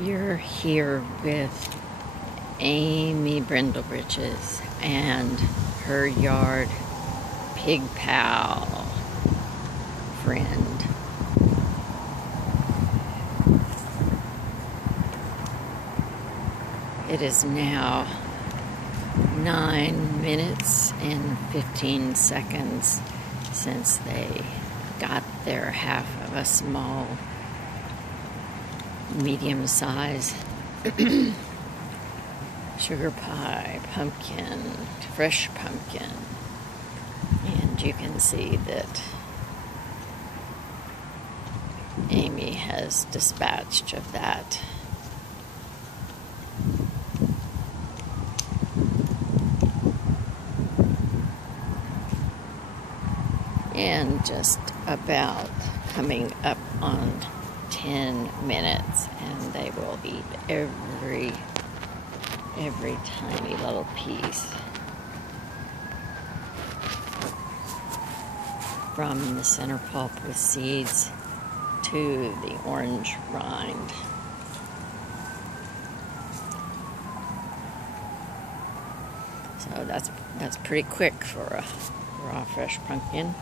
You're here with Amy Brindlebridges and her yard pig pal friend. It is now 9 minutes and 15 seconds since they got their half of a small, medium-size sugar pie, pumpkin, fresh pumpkin. And you can see that Amy has dispatched of that. And just about coming up on 10 minutes, and they will eat every tiny little piece from the center pulp with seeds to the orange rind. So that's pretty quick for a raw fresh pumpkin.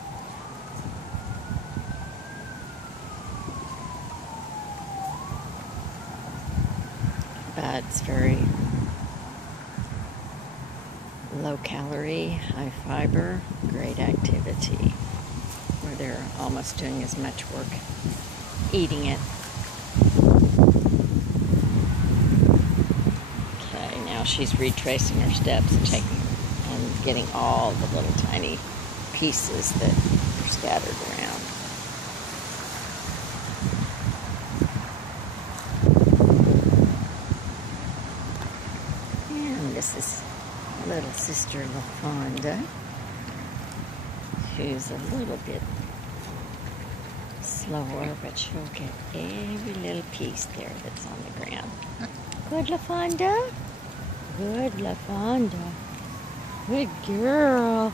But it's very low calorie, high fiber, great activity, where they're almost doing as much work eating it. Okay, now she's retracing her steps and getting all the little tiny pieces that are scattered around. And this is little sister LaFawnda, who's a little bit slower, but she'll get every little piece there that's on the ground. Good, LaFawnda? Good, LaFawnda. Good girl.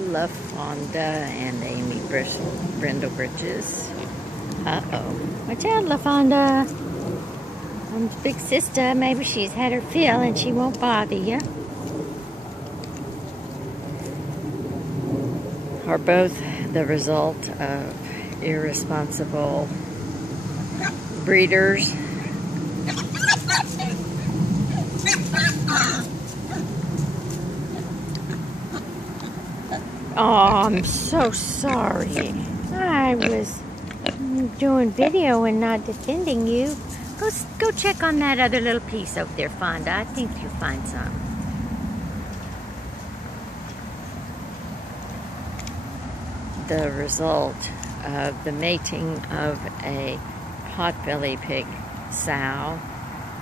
LaFawnda and Amy Brindlebridges. Uh-oh. Watch out, LaFawnda. Big sister, maybe she's had her fill and she won't bother you. Are both the result of irresponsible breeders. Oh, I'm so sorry. I was doing video and not defending you. Go check on that other little piece over there, Fonda. I think you'll find some. The result of the mating of a potbelly pig sow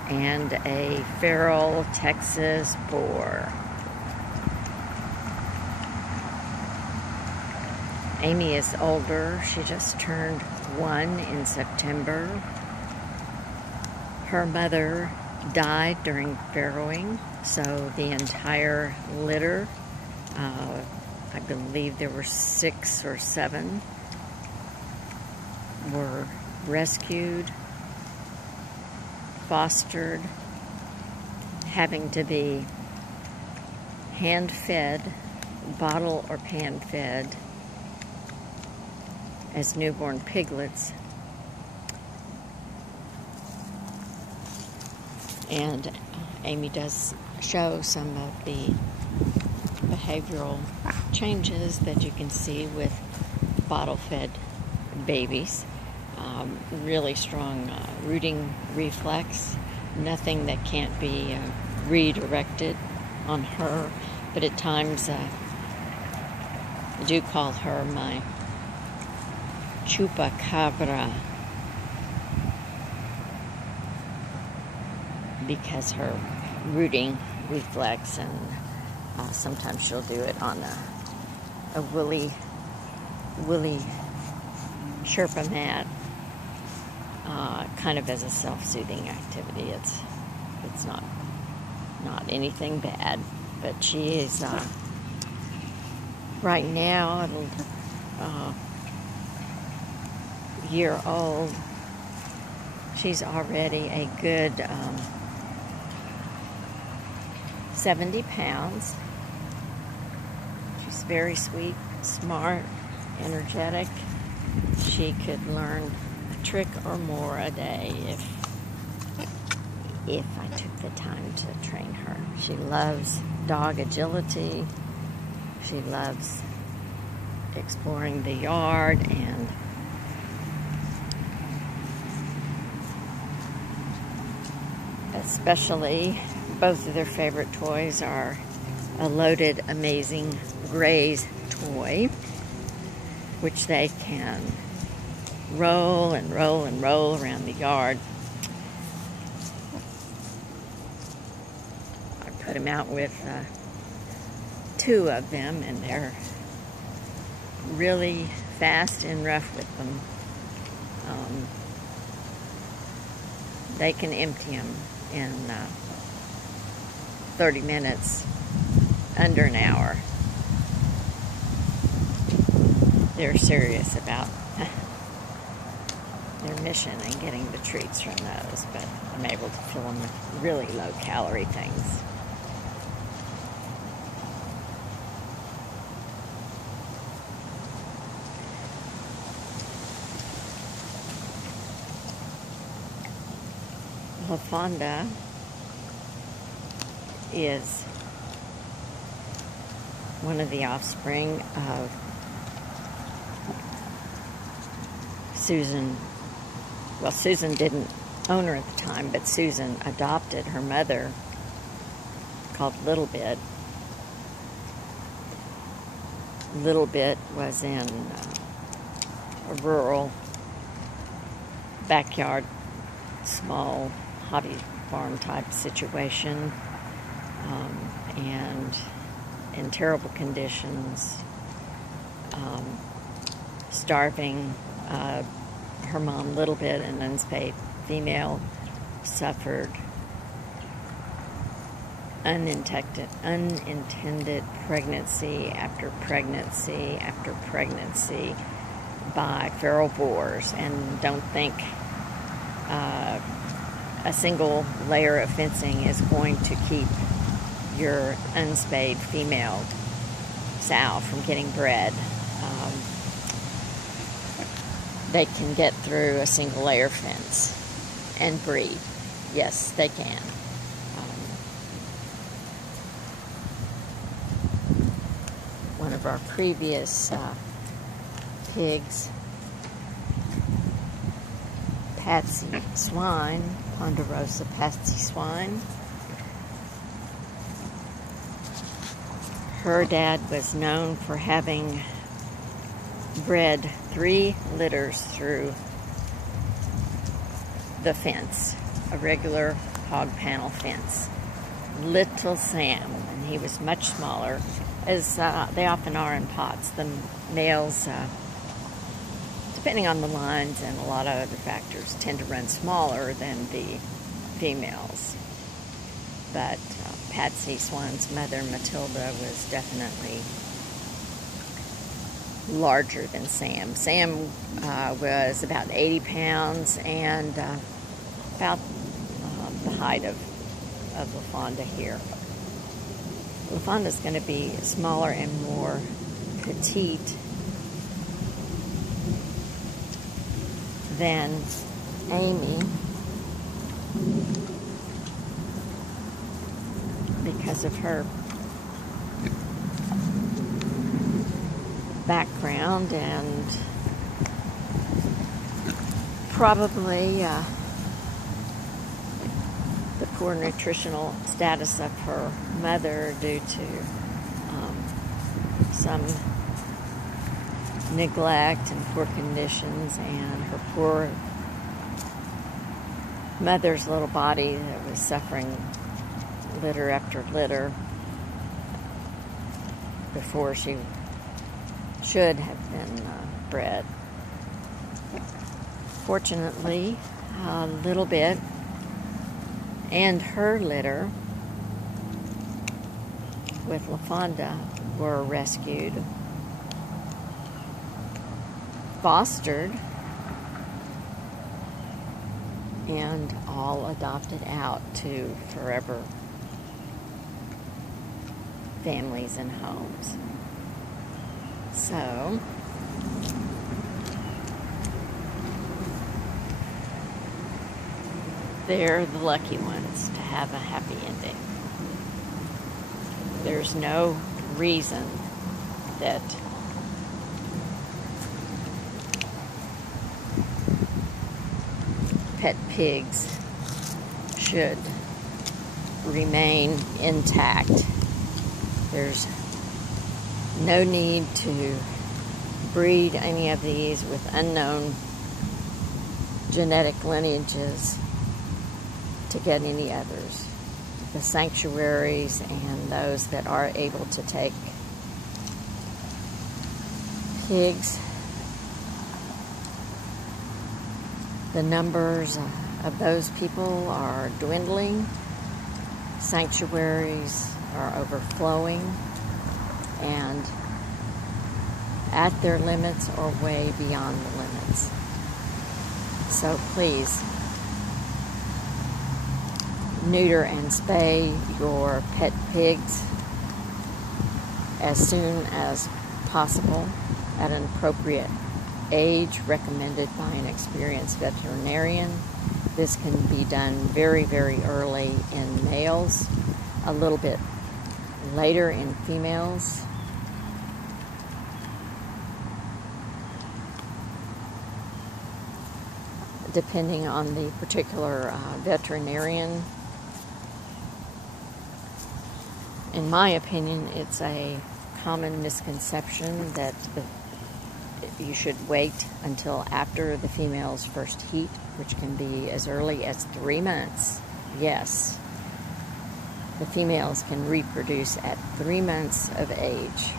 and a feral Texas boar. Amy is older. She just turned 1 in September. Her mother died during farrowing, so the entire litter, I believe there were 6 or 7, were rescued, fostered, having to be hand-fed, bottle or pan-fed, as newborn piglets, and Amy does show some of the behavioral changes that you can see with bottle-fed babies. Really strong rooting reflex, nothing that can't be redirected on her, but at times I do call her my chupacabra, because her rooting reflex, and sometimes she'll do it on a woolly Sherpa mat, kind of as a self-soothing activity. It's not anything bad, but she is right now a year old. She's already a good 70 pounds. She's very sweet, smart, energetic. She could learn a trick or more a day if I took the time to train her. She loves dog agility. She loves exploring the yard, and especially both of their favorite toys are a loaded Amazing Grays toy, which they can roll and roll and roll around the yard. I put them out with 2 of them, and they're really fast and rough with them. They can empty them in 30 minutes, under an hour. They're serious about their mission and getting the treats from those, but I'm able to fill them with really low-calorie things. LaFawnda is one of the offspring of Susan. Well, Susan didn't own her at the time, but Susan adopted her mother, called Little Bit. Little Bit was in a rural backyard, small hobby farm type situation, and in terrible conditions, starving. Her mom, Little Bit, an unspayed female, suffered unintended pregnancy after pregnancy after pregnancy by feral boars, and don't think a single layer of fencing is going to keep your unspayed female sow from getting bred. They can get through a single layer fence and breed. Yes, they can. One of our previous pigs, Patsy Swine, Ponderosa Patsy Swine. Her dad was known for having bred 3 litters through the fence, a regular hog panel fence. Little Sam, and he was much smaller, as they often are in pots. The males, depending on the lines and a lot of other factors, tend to run smaller than the females. But Patsy Swine's mother, Matilda, was definitely larger than Sam. Sam was about 80 pounds and about the height of LaFawnda here. LaFawnda's going to be smaller and more petite than Amy. because of her background and probably the poor nutritional status of her mother due to some neglect and poor conditions, and her poor mother's little body that was suffering litter after litter before she should have been bred. Fortunately, a little bit and her litter with LaFawnda were rescued, fostered, and all adopted out to forever families and homes. So they're the lucky ones to have a happy ending. There's no reason that pet pigs should remain intact. There's no need to breed any of these with unknown genetic lineages to get any others. The sanctuaries and those that are able to take pigs, the numbers of those people are dwindling. Sanctuaries are overflowing and at their limits or way beyond the limits. So please, neuter and spay your pet pigs as soon as possible at an appropriate age recommended by an experienced veterinarian. This can be done very, very early in males, a little bit later in females. Depending on the particular veterinarian. In my opinion, it's a common misconception that you should wait until after the female's first heat, which can be as early as 3 months. Yes, the females can reproduce at 3 months of age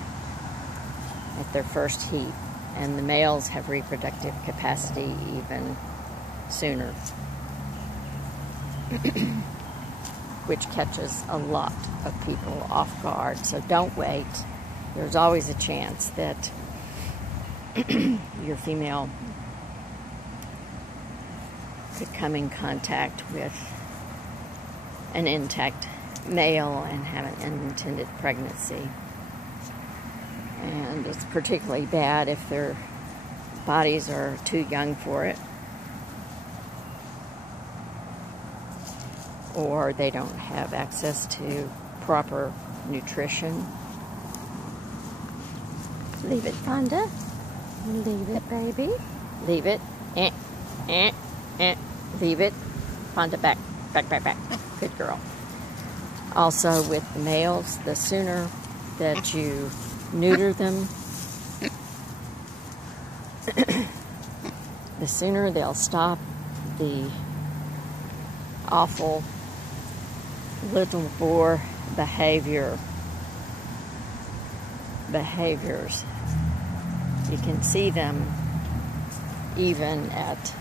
at their first heat, and the males have reproductive capacity even sooner, which catches a lot of people off guard. So don't wait. There's always a chance that your female could come in contact with an intact male and have an unintended pregnancy. And it's particularly bad if their bodies are too young for it, or they don't have access to proper nutrition. Leave it, Fonda. Leave it, baby. Leave it. Leave it. Fonda, back. Good girl. Also, with the males, the sooner that you neuter them, the sooner they'll stop the awful little boar behaviors. You can see them even at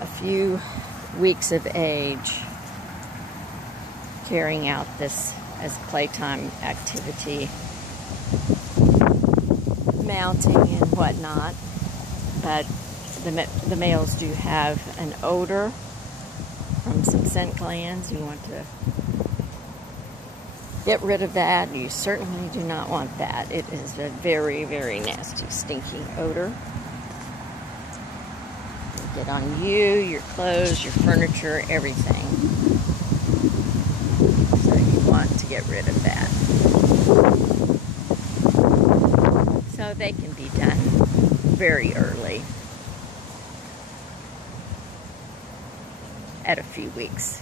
a few weeks of age carrying out this as playtime activity, mounting and whatnot. But the males do have an odor from some scent glands. You want to get rid of that. You certainly do not want that. It is a very, very nasty, stinking odor. It'll get on you, your clothes, your furniture, everything. So you want to get rid of that. So they can be done very early, at a few weeks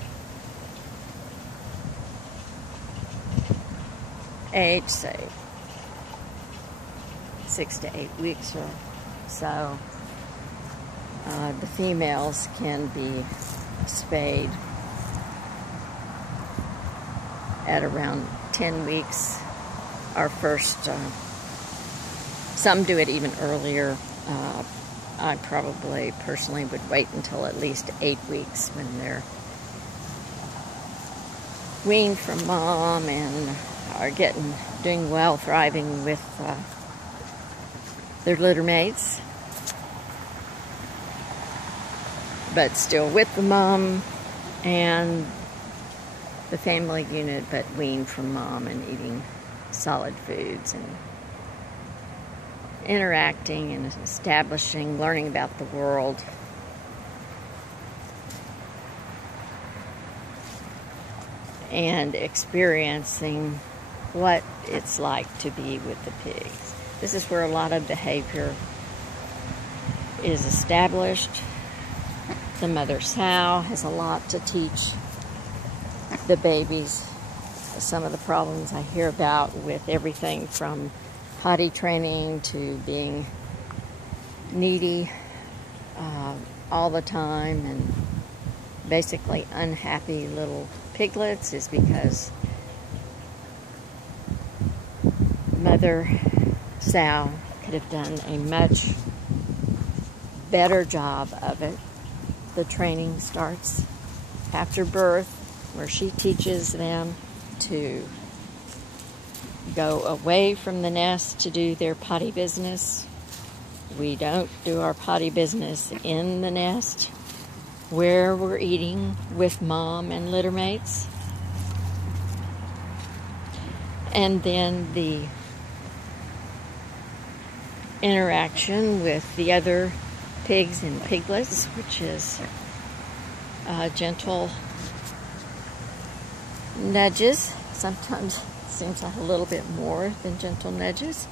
age, say 6 to 8 weeks or so. The females can be spayed at around 10 weeks. Our first, some do it even earlier. I probably personally would wait until at least 8 weeks when they're weaned from mom and are doing well, thriving with their litter mates, but still with the mom and the family unit, but weaned from mom and eating solid foods and interacting and establishing, learning about the world. And experiencing what it's like to be with the pigs. This is where a lot of behavior is established. The mother sow has a lot to teach the babies. Some of the problems I hear about with everything from potty training to being needy all the time and basically unhappy little piglets is because mother sow could have done a much better job of it. The training starts after birth, where she teaches them to go away from the nest to do their potty business. We don't do our potty business in the nest where we're eating with mom and litter mates. And then the interaction with the other pigs and piglets, which is gentle nudges. Sometimes it seems like a little bit more than gentle nudges.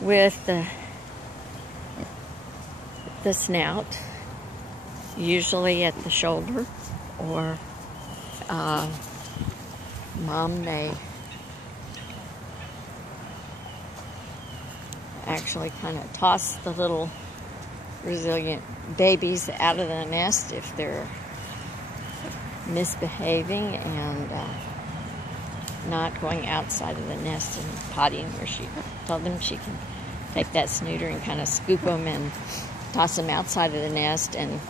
With the snout, usually at the shoulder, or mom may actually kind of toss the little resilient babies out of the nest if they're misbehaving and not going outside of the nest and pottying, where she told them she can take that snooter and kind of scoop them and toss them outside of the nest and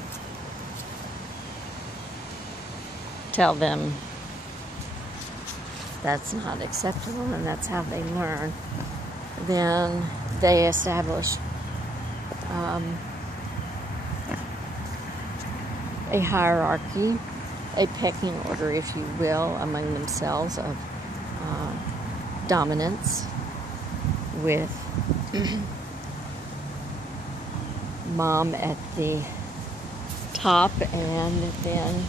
tell them that's not acceptable, and that's how they learn. Then they establish a hierarchy, a pecking order, if you will, among themselves of dominance, with mom at the top, and then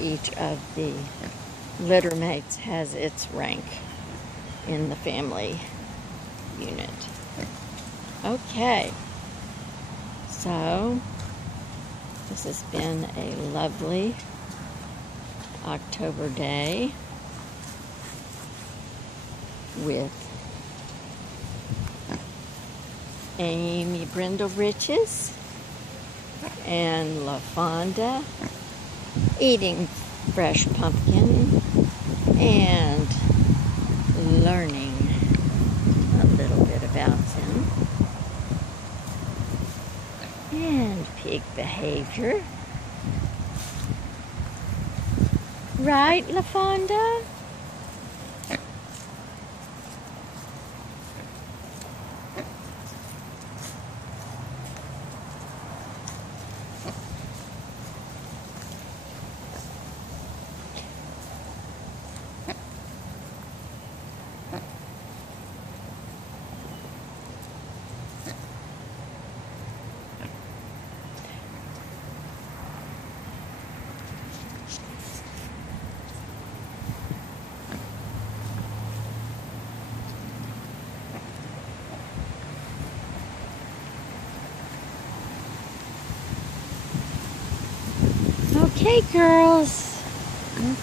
each of the litter mates has its rank in the family unit. Okay, so this has been a lovely October day with Amy Brindle-Riches and LaFawnda eating fresh pumpkin and learning a little bit about them and pig behavior. Right, LaFawnda? Okay, girls.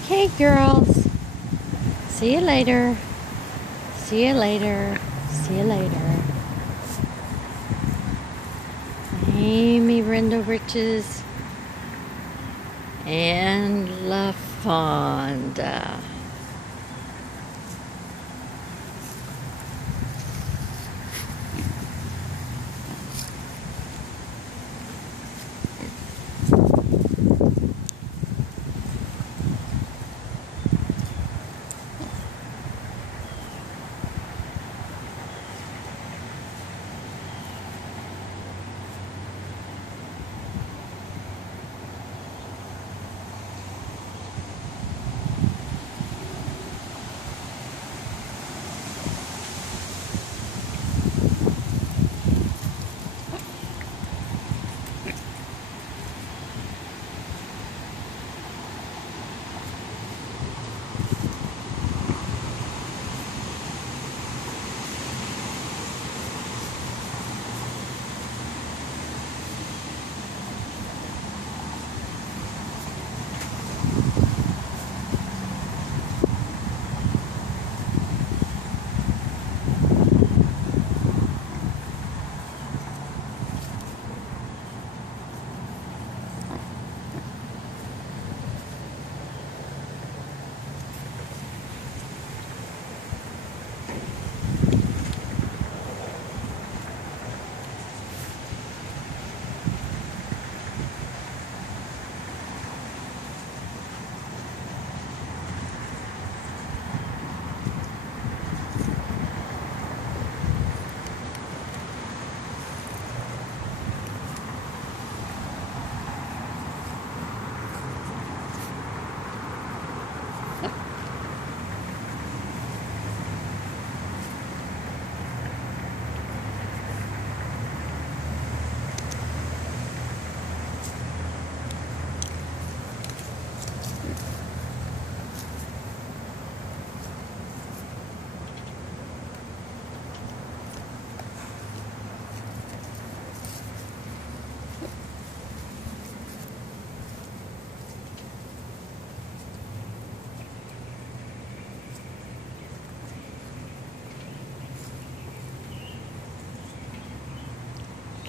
Okay, girls. See you later. See you later. See you later. Amy, Brenda Riches, and LaFawnda.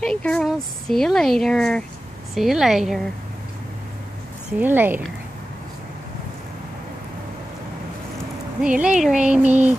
Okay, girls. See you later. See you later. See you later. See you later, Amy.